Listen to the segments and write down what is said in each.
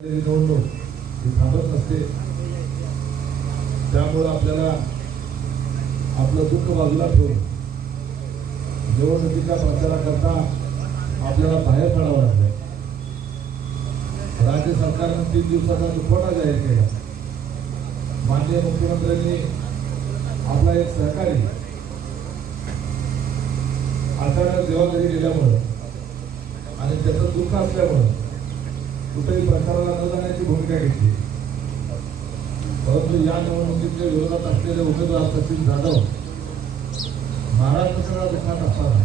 निवडणूक ही थांबत नसते. त्यामुळे आपल्याला आपलं दुःख बाजूला ठेवून निवडणुकीच्या प्रचाराकरता आपल्याला बाहेर पडावं लागलं. राज्य सरकारनं 3 दिवसाचा दुखवटा जाहीर केला. माननीय मुख्यमंत्र्यांनी आपला एक सहकारी अचानक देवाघरी गेल्यामुळं आणि त्याचं दुःख असल्यामुळं कुठेही प्रचाराला न जाण्याची भूमिका घेतली. परंतु या निवडणुकीतल्या विरोधात असलेले उमेदवार सचिन जाधव महाराष्ट्र सगळा दुःखात असताना,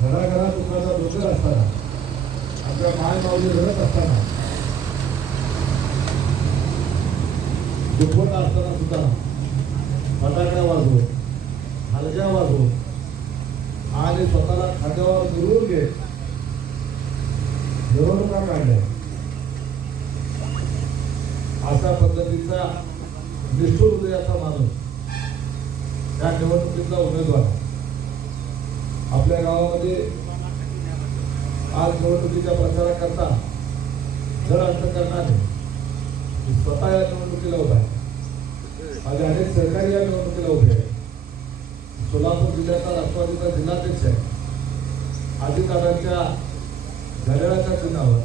घराघरात दुःखाचा डोकर असताना, आपल्या माय माऊली रडत असताना, दुखवटा असताना सुद्धा फटाक्या वाजवून, हलग्या वाजवून आणि स्वतःला खांद्यावर मिरवून घेत निवडणुका काढल्या. अशा पद्धतीचा निष्ठुर हृदयाचा माणूस या निवडणुकीचा उमेदवार आपल्या गावामध्ये आज निवडणुकीच्या प्रचाराकरता जड अंतकरणाने स्वतः या निवडणुकीला उभा आहे. माझे अनेक सहकारी या निवडणुकीला उभे आहेत. सोलापूर जिल्ह्याचा राष्ट्रवादीचा जिल्हाध्यक्ष आहे. अजितदादांच्या घड्याळाच्या चिन्हावर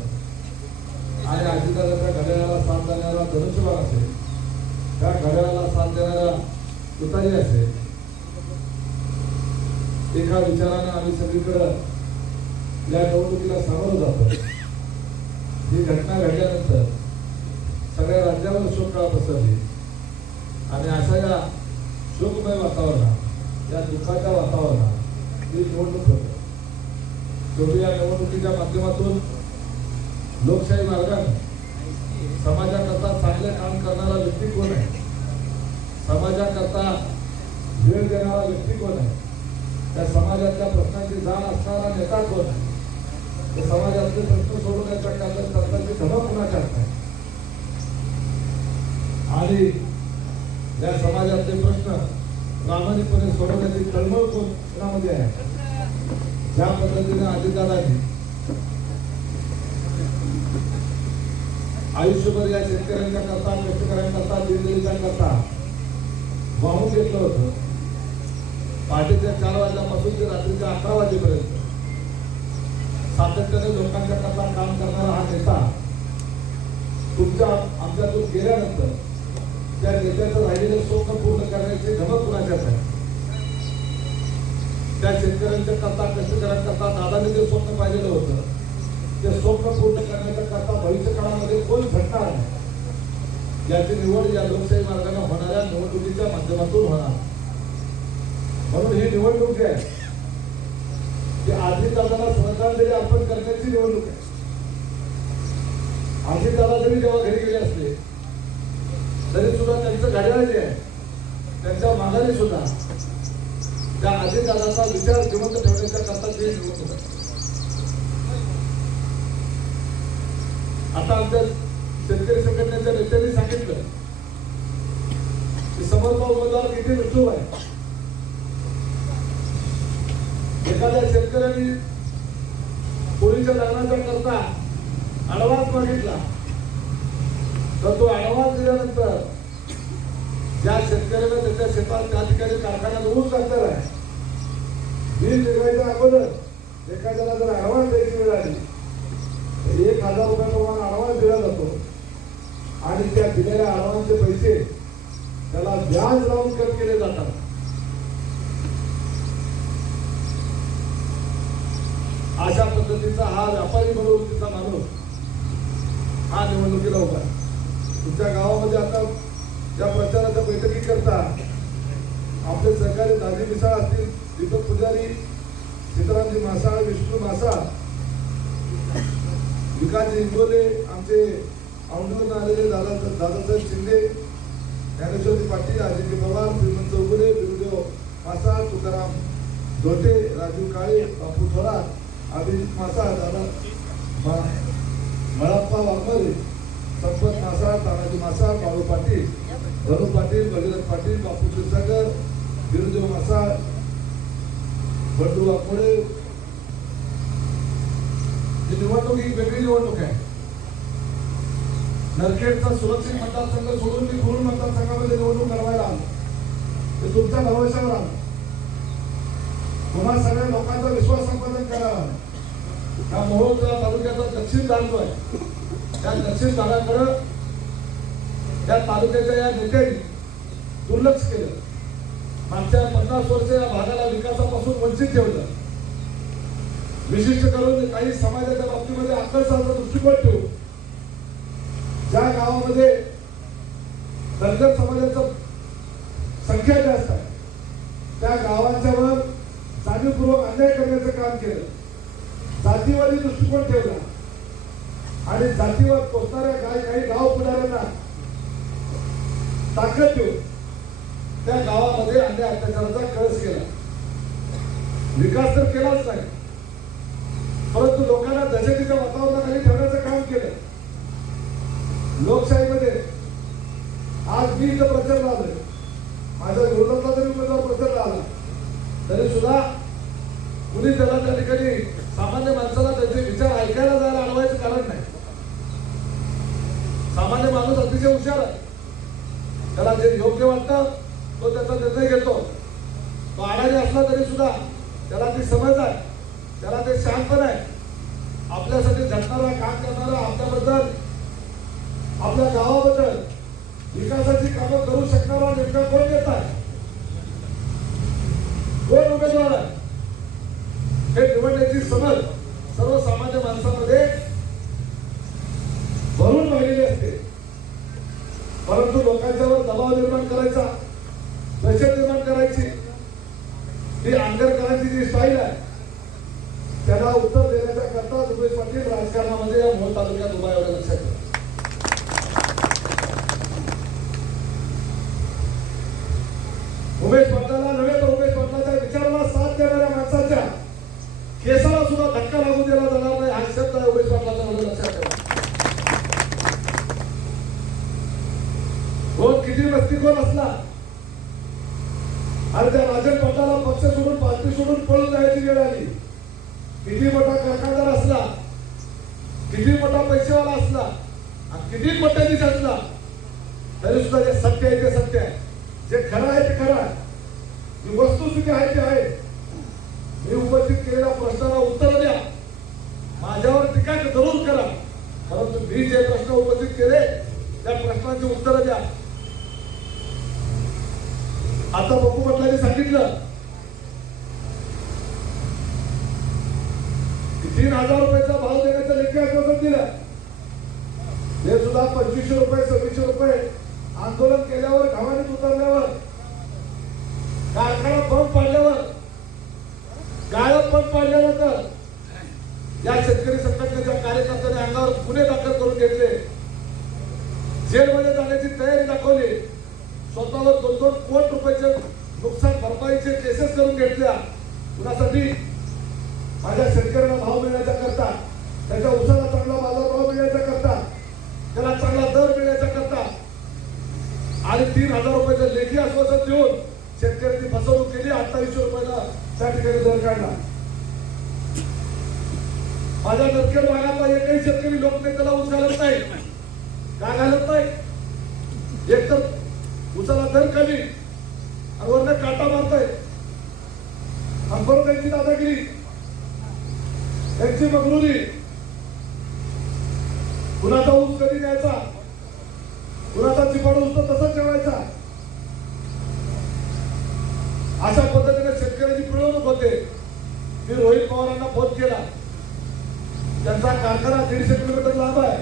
आणि अजितदादाच्या घड्याळाला साथ देणारा धनुष्यबाण असेल, त्या घड्याळाला साथ देणारा तुतारी असेल, एका विचारानं आम्ही सगळीकडे या निवडणुकीला सामोरं जातो. ही घटना घडल्यानंतर सगळ्या राज्यावर शोककळा पसरली आणि अशा या शोकमय वातावरणात, या दुःखाच्या वातावरणात ही निवडणूक होते. शेवटी या निवडणुकीच्या माध्यमातून लोकशाही मार्गाने समाजाकरता चांगले काम करणारा व्यक्ती कोण आहे, समाजाकरता वेळ देणारा व्यक्ती कोण आहे, त्या समाजाच्या प्रश्नांची जाण असणारा नेता कोण आहे, त्या समाजातले प्रश्न सोडवण्याच्या करण्याची धमक कुणाच्या हातात आहे आणि या समाजातले प्रश्न प्रामाणिकपणे सोडवण्याची तळमळ कोणामध्ये आहे. ज्या पद्धतीने अजितदादांनी आयुष्यभर या शेतकऱ्यांच्या करता, कष्टकऱ्यांकरता, दिनदलितांकरता वाहून घेतलं होतं. पहाटेच्या 4 वाजल्यापासून ते रात्रीच्या 11 वाजेपर्यंत सातत्याने लोकांच्या करता काम करणारा हा नेता आमच्यातून गेल्यानंतर त्या नेत्याचं राहिलेलं स्वप्न पूर्ण करण्याची धमक कुणाच्याच आहे. त्या शेतकऱ्यांच्या करता, कष्टकऱ्यांकरता दादाने जे स्वप्न पाहिलेलं होतं ते स्वप्न पूर्ण करण्याच्या करता भविष्य काळामध्ये कोण घडणार नाही याची निवड या लोकशाही मार्गाने होणाऱ्या निवडणुकीच्या माध्यमातून होणार. म्हणून ही निवडणूक आहे ती अजितदादाला श्रद्धांजली अर्पण करण्याची निवडणूक आहे. अजितदादा जरी जेव्हा घरी गेले असले तरी सुद्धा त्यांचं घड्याळ जे आहे त्यांच्या माघारी सुद्धा त्या अजितदादाचा विचार जिवंत ठेवण्याच्या करता ते निवडणूक आहे. आता आमच्या शेतकरी संघटनेच्या नेत्यांनी सांगितलं की समर्थ उमेदवार किती उत्सुक आहे. एखाद्या शेतकऱ्यांनी पोळीच्या लग्नाच्या करता ऍडव्हान्स मागितला तर तो ऍडव्हान्स दिल्यानंतर ज्या शेतकऱ्याला त्याच्या शेतात त्या ठिकाणी कारखान्यात ऊस लागणार आहे, बिल निघायच्या अगोदर एखाद्याला जर ऍडव्हान्स द्यायची वेळ आली तर 1000 रुपयाप्रमाणे ऍडव्हान्स दिला जातो आणि त्या दिलेल्या ऍडव्हान्सचे पैसे त्याला व्याज लावून कट केले जातात. अशा पद्धतीचा हा व्यापारी प्रवृत्तीचा माणूस हा निवडणुकीला उभा आहे. तुमच्या गावामध्ये आता या प्रचाराच्या बैठकी करता आपले सहकारी दाजी मिसाळ असतील, दीपक पुजारी, सीतारामजी मासाळ, विष्णू मासाळ, विकासजी इंगोले, आमचे औंढून आलेले दादासाहेब शिंदे, ज्ञानेश्वरजी पाटील, अजित पवार, श्रीमंत चौगुले, बिरुदेव मासाळ, तुकाराम धोटे, राजू काळे, बापू थोरात, अभिजित मासाळ, दादा मळाप्पा वाघमारे, संपत मासाळ, तानाजी मासाळ, बाळू पाटील, धनु पाटील, भगीरथ पाटील, बापू क्षीरसागर, बिरुदेव मासाळ, बंडू वाघमोडे. ही निवडणूक ही वेगळी निवडणूक आहे. नरखेडचा सुरक्षित मतदारसंघ सोडून मी कुरुल मतदारसंघामध्ये निवडणूक लढवायला आलो. ते तुमच्या भरवशावर आलो. तुम्हा सगळ्या लोकांचा विश्वास संपादन करावा. हा मोहोळ तालुक्याचा दक्षिण भाग जो आहे त्या दक्षिण भागाकडे या तालुक्याच्या या नेत्यांनी दुर्लक्ष केलं. मागच्या 50 वर्ष या भागाला विकासापासून वंचित ठेवलं. विशिष्ट करून काही समाजाच्या बाबतीमध्ये आकर्षणाचा दृष्टिकोन ठेवून ज्या गावामध्ये धनगर समाजाचं संख्या जास्त आहे त्या गावांच्यावर जाणीवपूर्वक अन्याय करण्याचं काम केलं. जातीवादी दृष्टिकोन ठेवला आणि जातीवर पोचणाऱ्या काही गाव पुढाऱ्यांना ताकद देऊन त्या गावामध्ये अन्याय अत्याचाराचा कळस केला. विकास तर केलाच नाही, परंतु लोकांना दहशतीच्या वातावरणाखाली ठेवण्याचं काम केलं. लोकशाहीमध्ये आज मी इथं प्रचार आलोय, माझ्या विरोधातला जरी उमेदवार प्रचार आला तरी सुद्धा कुणी त्याला त्या ठिकाणी सामान्य माणसाला त्याचे विचार ऐकायला जायला अडवायचं कारण नाही. सामान्य माणूस अतिशय हुशार आहे. त्याला जे योग्य वाटतं तो त्याचा निर्णय घेतो. तो अडाणी असला तरी सुद्धा त्याला ती समज आहे, त्याला ते शहाणपण आहे. आपल्यासाठी झटणारा काम करणारा, आपल्याबद्दल आपल्या गावाबद्दल विकासाची कामं करू शकणारा नेमका कोण नेता आहे, कोण उमेदवार आहे हे निवडण्याची समज सर्वसामान्य माणसामध्ये भरून वाहिलेली असते. परंतु लोकांच्यावर दबाव निर्माण करायचा, प्रेशर निर्माण करायची ही आंबेडकरांची जी स्टाईल आहे त्याला उत्तर देण्याच्या करता उमेश पाटील राजकारणामध्ये या मोहोळ तालुक्यात उभा. एवढं लक्षात ठेवा. उमेश पाटलाला नव्हे तर उमेश पाटलाच्या विचाराला साथ देणाऱ्या माणसाच्या केसाला सुद्धा धक्का लागू दिला जाणार नाही हा शब्द आहे उमेश पाटलाचा. एवढं लक्षात ठेवा. कोण किती मस्तीखोर असला आणि त्या राजन पाटलाला पक्ष सोडून पार्टी सोडून पळून जायची वेळ आली, किती मोठा कारखानदार असला, किती मोठा पैसेवाला असला आणि किती कोट्याधीश असला तरी सुद्धा जे सत्य आहे ते सत्य आहे, जे खरं आहे ते खरं आहे, जी वस्तुस्थिती आहे ते आहे. मी उपस्थित केलेल्या प्रश्नाला उत्तर द्या, माझ्यावर टीका जरूर करा, परंतु मी जे प्रश्न उपस्थित केले त्या प्रश्नांची उत्तर द्या. आता बप्पू पाटलांनी सांगितलं 3000 रुपयाचा भाव देण्याचं लेखी आश्वासन दिलं. हे सुद्धा 2500 रुपये 2600 रुपये आंदोलन केल्यावर, घावानीत उतरल्यावर, कारखाना बंद पाडल्यावर, गाळप बंद पाडल्यानंतर या शेतकरी संघटनेच्या कार्यकर्त्यांनी अंगावर गुन्हे दाखल करून घेतले, जेलमध्ये जाण्याची तयारी दाखवली, स्वतःवर 2-2 कोटी रुपयाचे नुकसान भरपाईचे केसेस करून घेतल्या. कुणासाठी? माझ्या शेतकऱ्यांना भाव मिळण्याच्या करता, त्याच्या उसाला चांगला बाजारभाव मिळण्याच्या करता, त्याला चांगला दर मिळण्याच्या करता आणि 3000 रुपयाचं लेखी आश्वासन देऊन शेतकऱ्यांनी फसवणूक केली. 2800 रुपयाला त्या ठिकाणी दर काढला. माझ्या नरखेड भागातला एकही शेतकरी लोकनेत्याला ऊस घालत नाही. का घालत नाही? एक तर उसाला दर कमी आणि वरनं काटा मारताय. त्यांची दादागिरी, त्यांची मगरुरी, कुणाचा ऊस कधी न्यायचा, कुणाचा चिपाड ऊस तसंच ठेवायचा, अशा पद्धतीने शेतकऱ्याची पिळवणूक होते. मी रोहित पवारांना फोन केला. त्यांचा कारखाना 150 किलोमीटर लांब आहे,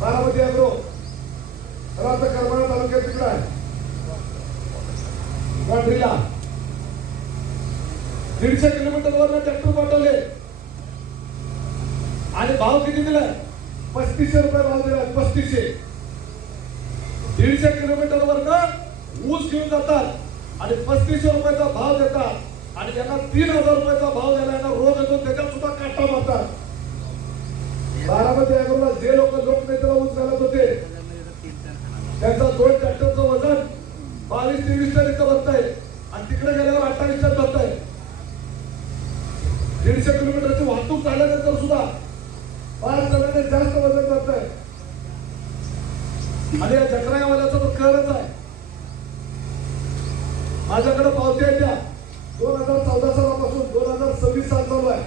बारामती अॅग्रो, करमाळा तालुक्यात तिकडे आहे, वांढरीला 150 किलोमीटरवर ट्रॅक्टर पाठवले आणि भाव किती दिलाय? 3500 रुपये भाव दिलाय. 3500. 150 किलोमीटरवर ऊस घेऊन जातात आणि 3500 रुपयाचा भाव देतात आणि त्यांना 3000 रुपयाचा भाव द्यायला यांना रोग येतो, त्याच्यात सुद्धा काटा मारतात. बारामती अॅग्रोला जे लोकनेत्याला ऊस घालत होते त्यांचा 2 ट्रॅक्टरचं वजन 22-23 टन इथं बसतंय आणि तिकडे गेल्यावर 28 टन बसतंय. 150 किलोमीटरची वाहतूक झाल्यानंतर सुद्धा 5 टनाने जास्त वजन बसतंय. आणि या चक्रायावाल्याचा तर खरंच आहे. माझ्याकडे पावत्या येत्या 2014 सालापासून 2026 साल चालू आहे.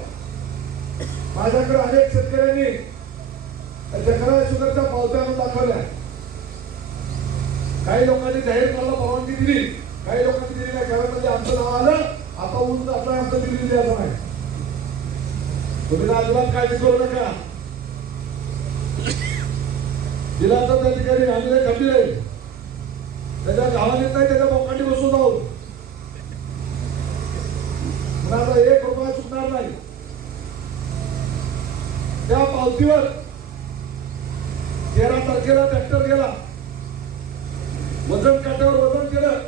माझ्याकडे अनेक शेतकऱ्यांनी चक्राया शुगरच्या पावत्या दाखवल्या. काही लोकांनी जाहीर करायला परवानगी दिली, काही लोकांनी दिली नाही. कारण म्हणजे आमचं नाव आलं, आता ऊस आता आमचं दिल्ली द्यायचं नाही. तुम्ही अजिबात काळजी करू नका. दिलाचा त्या ठिकाणी आम्ही गंभीर आहे. त्याच्या गावाने नाही, त्याच्या बोकांनी बसून आहोत. कुणाचा 1 रुपया चुकणार नाही. त्या पावतीवर 13 तारखेला ट्रॅक्टर गेला, वजन काट्यावर वजन केलं.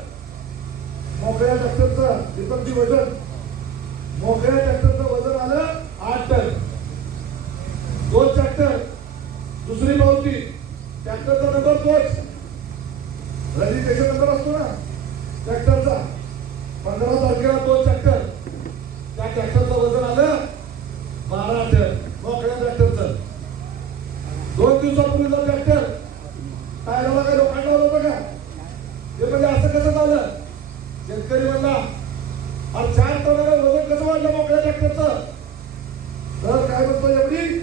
मोकळ्या ट्रॅक्टरचं दीपकची वजन, मोकळ्या ट्रॅक्टरचं वजन आलं 8 टन. 2 ट्रॅक्टर, दुसरी पावती, ट्रॅक्टरचा नंबर तोच, रजिस्ट्रेशन नंबर असतो ना ट्रॅक्टरचा. 15 तारखेला 2 ट्रॅक्टर, त्या ट्रॅक्टरचं वजन आलं 12 टन. मोकळ्या ट्रॅक्टरचं 2 दिवसापूर्वीचा ट्रॅक्टर टायराला काही लोखंड होतं का? ते म्हणजे असं कसं झालं? शेतकरी म्हणला अरे 4 टनाला वजन कसं वाढलं मोकळ्या ट्रॅक्टरचं? तर काय म्हणतो, एवढी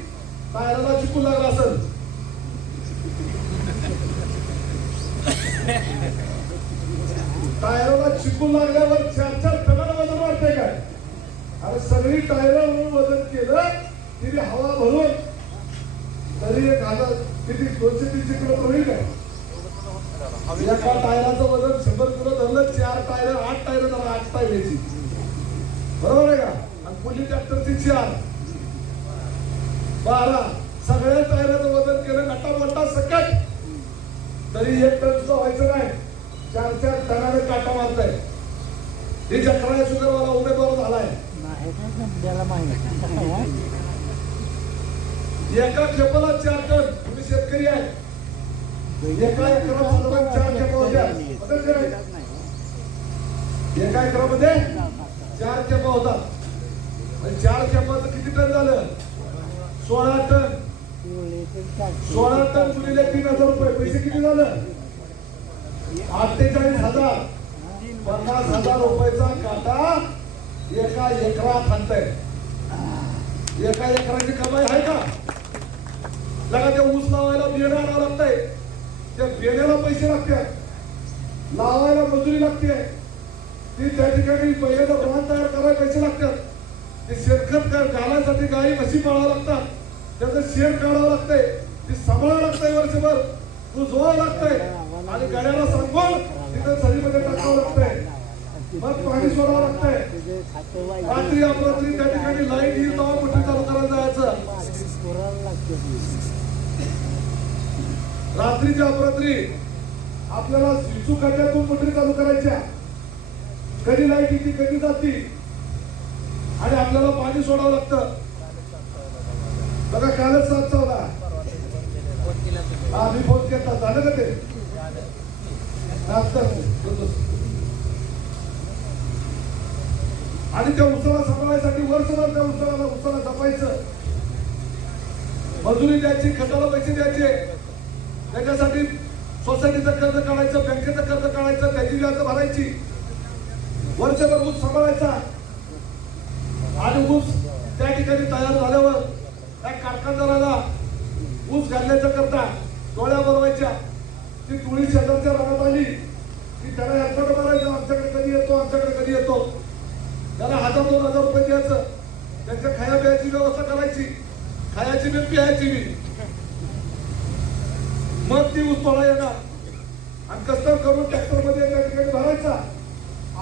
टायराला चिकू लागला असेल. टायराला चिकू लागल्यावर 4 टनाला वजन वाढतंय काय? अरे सगळी टायर म्हणून वजन केलं, तिने हवा भरून तरी 1000 किती 200-300 किलो होईल काय? एका टायराचं वजन 100 किलो धरलं. 4 टायर 8 टायर धरलं, 8 टायराची, बरोबर आहे का? आणि पुढली ट्रॅक्टरची 4 12, सगळ्या टायराचं वजन केलं नटामटा सकट, तरी 1 टन सुद्धा व्हायचं नाही. 4 टनाने काटा मारताय. ही चक्राया शुगरवाला उमेदवार झालाय. एका खेपाला 4 टन. तुम्ही शेतकरी आहे, एका एकरात 4 खेपा होत्या. एका एकरामध्ये 4 खेपा होतात. 4 खेपाचं किती टन झालं? 16 टन. 16 टन गुणिले 3000 रुपये, पैसे किती झालं? 48,000. 50,000 रुपयाचा काटा एका एकरात आणताय. एका एकराची कमाई आहे का? लगा ते ऊस लावायला बियाणं आणावं लागतंय, त्या बियाण्याला पैसे लागतात, लावायला मजुरी लागते, ती त्या ठिकाणी पहिल्याचा रान तयार करायला पैसे लागतात, ते शेणखत घालायसाठी गाई म्हशी पाळावं लागतात, त्याचं शेण काढावं लागतंय, ती सांभाळावं लागतंय, वर्षभर धुवावं लागतंय आणि गाड्याला सांगून तिथं सरीमध्ये टाकावं लागतंय, मग पाणी सोडावं लागतंय. रात्री अपरात्री त्या ठिकाणी लाईट येईल तेव्हा मोठी चालू करायला जायचं. रात्रीच्या अपरात्री आपल्याला विसू काट्यातून मोटरी चालू करायच्या. कधी लाईट येते कधी जाती आणि आपल्याला पाणी सोडावं लागतं. बघा कालच 7:14 आम्ही फोन केला, झालं का ते? आणि त्या उसाला सांभाळायसाठी वर्षभर त्या उसाला जपायचं, मजुरी द्यायची, खताला पैसे द्यायचे, त्याच्यासाठी सोसायटीचं कर्ज काढायचं, बँकेचं कर्ज काढायचं, त्याची व्याज भरायची, वर्षभर ऊस सांभाळायचा. आणि ऊस त्या ठिकाणी तयार झाल्यावर त्या कारखानदाराला ऊस घालण्याच्या करता टोळ्या बनवायच्या. ती टोळी शेजारच्या रानात आली की त्याला एअरपोर्ट मारायचं, आमच्याकडे कधी येतो, आमच्याकडे कधी येतो. त्याला 1000-2000 रुपये द्यायचं, त्यांच्या खाया प्यायची व्यवस्था करायची, खायची बी प्यायची बी. मग ती ऊस तोडा येणार आणि कस्टम करून ट्रॅक्टर मध्ये त्या ठिकाणी भरायचा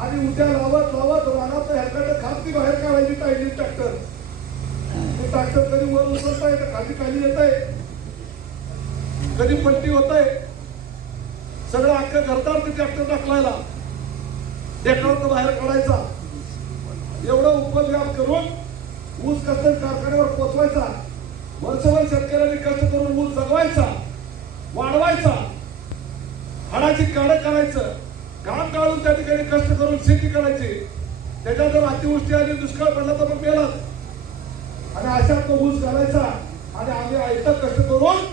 आणि उद्या लावत लावत रानात ह्याकडे खात ती बाहेर काढायची टाईली ट्रॅक्टर. ट्रॅक्टर कधी वर उचलत आहे, खाली खाली येत आहे, कधी पलटी होत आहे. सगळं अख्खं घरदार ते ट्रॅक्टर टाकलायला ट्रॅक्टरनं बाहेर काढायचा. एवढं उपव्याप करून ऊस कस्टम कारखान्यावर पोचवायचा. वर्षभर शेतकऱ्यांनी कष्ट करून ऊस जगवायचा, वाढवायचा, हाडाची काढं करायचं, घाम काढून त्या ठिकाणी कष्ट करून शेती करायची. त्याच्यात जर अतिवृष्टी आली, दुष्काळ पडला तर मग मेलाच. आणि अशा तो ऊस घालायचा आणि आम्ही आयतं कष्ट करून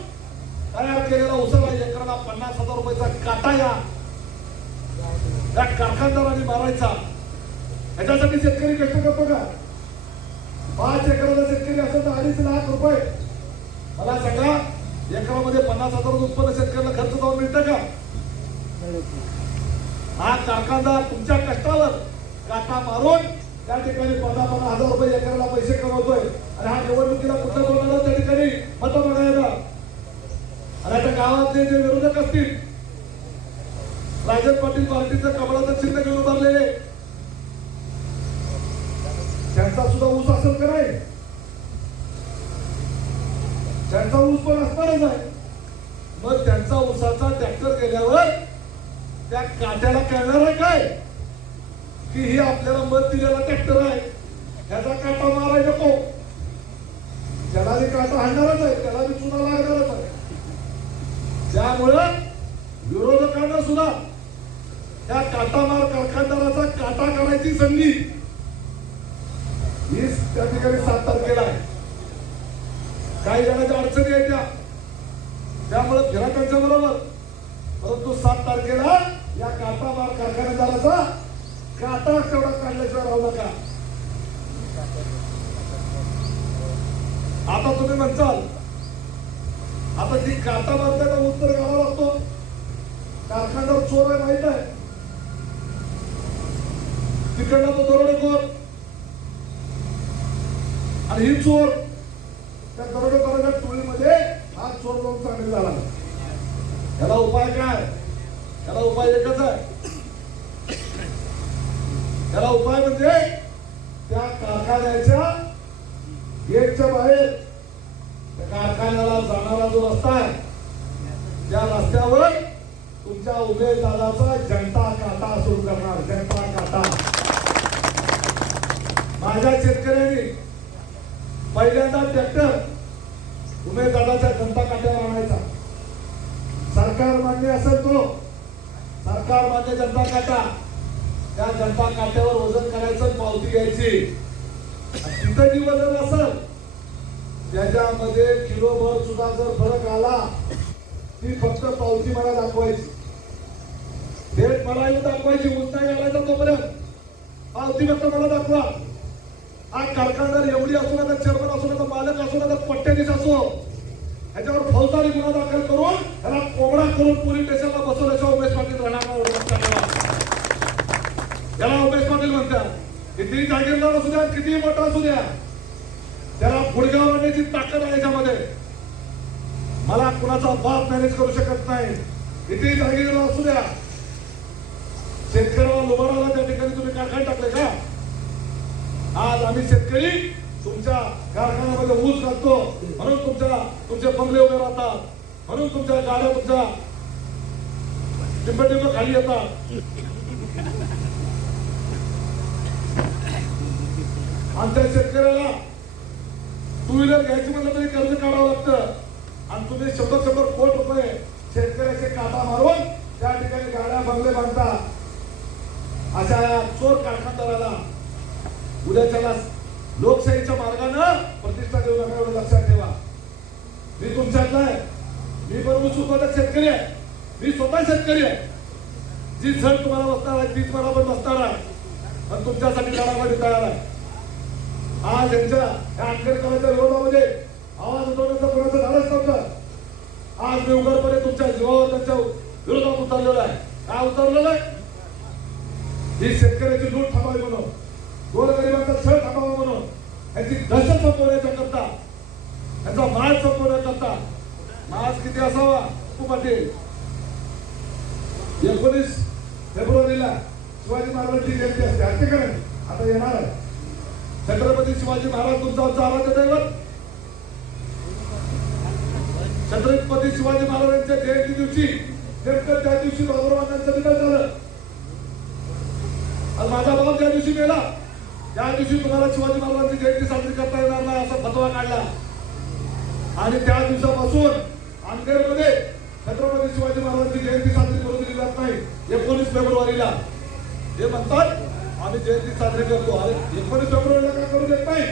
तयार केलेला ऊसाला एकराला 50,000 रुपयाचा काटा या कारखानदारांनी मारायचा. याच्यासाठी शेतकरी कष्ट करतो का? 5 एकराचा शेतकरी असेल तर 2.5 लाख रुपये. मला सांगा, एकरामध्ये 50,000 उत्पन्न शेतकऱ्याला खर्च जाऊन मिळतं का? हा कारखानदार तुमच्या कष्टावर काटा मारून त्या ठिकाणी 50,000 रुपये एकराला पैसे कमवतोय. आणि हा निवडणुकीला कुठल्या बोलणार त्या ठिकाणी मत मागायला. आणि आता गावातले जे विरोधक असतील, राजन पाटील पार्टीचं कमळाचं चिन्ह घेऊन उभारलेले, त्यांचा सुद्धा ऊस असेल का नाही? त्यांचा ऊस पण असणारच आहे. मग त्यांचा ऊसाचा ट्रॅक्टर गेल्यावर त्या काट्याला कळणार आहे काय की ही आपल्याला मत दिलेला ट्रॅक्टर आहे, त्याचा काटा मारायला नको. त्याला जे काटा हाणणारच आहे, त्याला बी चुना लागणारच आहे. त्यामुळं विरोधकांना सुद्धा त्या काटामार कारखानदाराचा काटा काढायची संधी ही त्या ठिकाणी 7 तारखेला आहे. काही जणांच्या अडचणी आहेत त्यामुळे गिराकांच्या बरोबर, परंतु 7 तारखेला या काटामार कारखानदाराचा काटा तेवढा काढल्याशिवाय राहू नका. आता तुम्ही म्हणताल, आता जी काटा मारताना उत्तर घालावं लागतो. कारखानदार चोर आहे माहित आहे, तिकडला तो दरोडेखोर आणि ही चोर. त्या दरोडेखोराच्या टोळीमध्ये हा चोर जाऊन सामील झाला. याला उपाय काय? याला उपाय एकच आहे. याला उपाय म्हणजे त्या कारखान्याच्या गेटच्या बाहेर कारखान्याला जाणारा जो रस्ता आहे, त्या रस्त्यावर तुमच्या उमेश दादाचा जनता काटा सुरू करणार. जनता काटा. माझ्या शेतकऱ्यांनी पहिल्यांदा ट्रॅक्टर उमेश दादाच्या जनता काट्यावर आणायचा. सरकार मान्य असेल तो सरकार मान्य जनता काटा, त्या जनता काट्यावर वजन करायचं, पावती घ्यायची. तिथं जी वजन असेल त्याच्यामध्ये किलोभर सुद्धा जर फरक आला, ती फक्त पावती मला दाखवायची. थेट मला येऊन दाखवायची. ऊस नाही घालायचा तोपर्यंत पावती फक्त मला दाखवा. हा कारखानदार एवढी असू नका, चेअरमन असू नका, मालक असू नका, पट्ट्याधीश असो, ह्याच्यावर फौजदारी गुन्हा दाखल करून त्याला कोंबडा करून पोलीस स्टेशनला बसवल्याशिवाय उमेश पाटील राहणार नाही. याला उमेश पाटील म्हणतात. कितीही जागीरदार असू द्या, कितीही मोठा असू द्या, त्याला गुडघ्यावर आणण्याची ताकद आहे याच्यामध्ये. मला कुणाचा बाप मॅनेज करू शकत नाही. कितीही जागीरदार असू द्या, शेतकऱ्याला लुबाडाला त्या ठिकाणी तुम्ही कारखाने टाकले का? आज आम्ही शेतकरी तुमच्या कारखान्यामध्ये ऊस घालतो म्हणून तुमचे बंगले उभे राहतात, म्हणून तुमच्या गाड्या तुमच्या टिंब खाली येतात. आमच्या शेतकऱ्याला टू व्हीलर घ्यायची म्हणलं तरी कर्ज काढावं लागतं. आणि तुम्ही 100 कोटी रुपये शेतकऱ्याचे काटा मारून त्या ठिकाणी गाड्या बंगले बांधता. अशा या चोर कारखानदाराला उद्याच्याला लोकशाहीच्या मार्गानं प्रतिष्ठा देऊ नका, एवढं लक्षात ठेवा. मी तुमच्यातला आहे. मी पण ऊस उत्पादक शेतकरी आहे. मी स्वतः शेतकरी आहे. जी झड तुम्हाला बसणार आहे तीच मला पण बसणार आहे. पण तुमच्यासाठी लढामध्ये तयार आहे. आज यांच्या या आंबेडकरांच्या विरोधामध्ये आवाज उठवण्याचं कोणाचं धाडस नव्हतं. आज मी उघडपणे तुमच्या जीवावर त्यांच्या विरोधात उतरलेला आहे. काय उतरलेलं आहे? ही शेतकऱ्याची लूट थांबावी म्हणून, गोरगरिबांचा छळ थांबावा म्हणून, यांची दहशत संपवण्याच्या करता, यांचा माज संपवण्याकरता. माज किती असावा पाटील? 19 फेब्रुवारीला शिवाजी महाराजांची जयंती असते. हत्तेकरण आता येणार आहे. छत्रपती शिवाजी महाराज तुमचा आराध्य दैवत. छत्रपती शिवाजी महाराजांच्या जयंती दिवशी नेमकं त्या दिवशी बाबुरावांचं निधन झालं. आणि माझा भाऊ ज्या दिवशी गेला त्या दिवशी तुम्हाला शिवाजी महाराजांची जयंती साजरी करता येणार नाही असा फतवा काढला. आणि त्या दिवसापासून अंधेरमध्ये छत्रपती शिवाजी महाराजांची जयंती साजरी करून दिली जात नाही. 19 फेब्रुवारीला हे म्हणतात आम्ही जयंती साजरी करतो. अरे 19 फेब्रुवारीला काय करू देत नाही?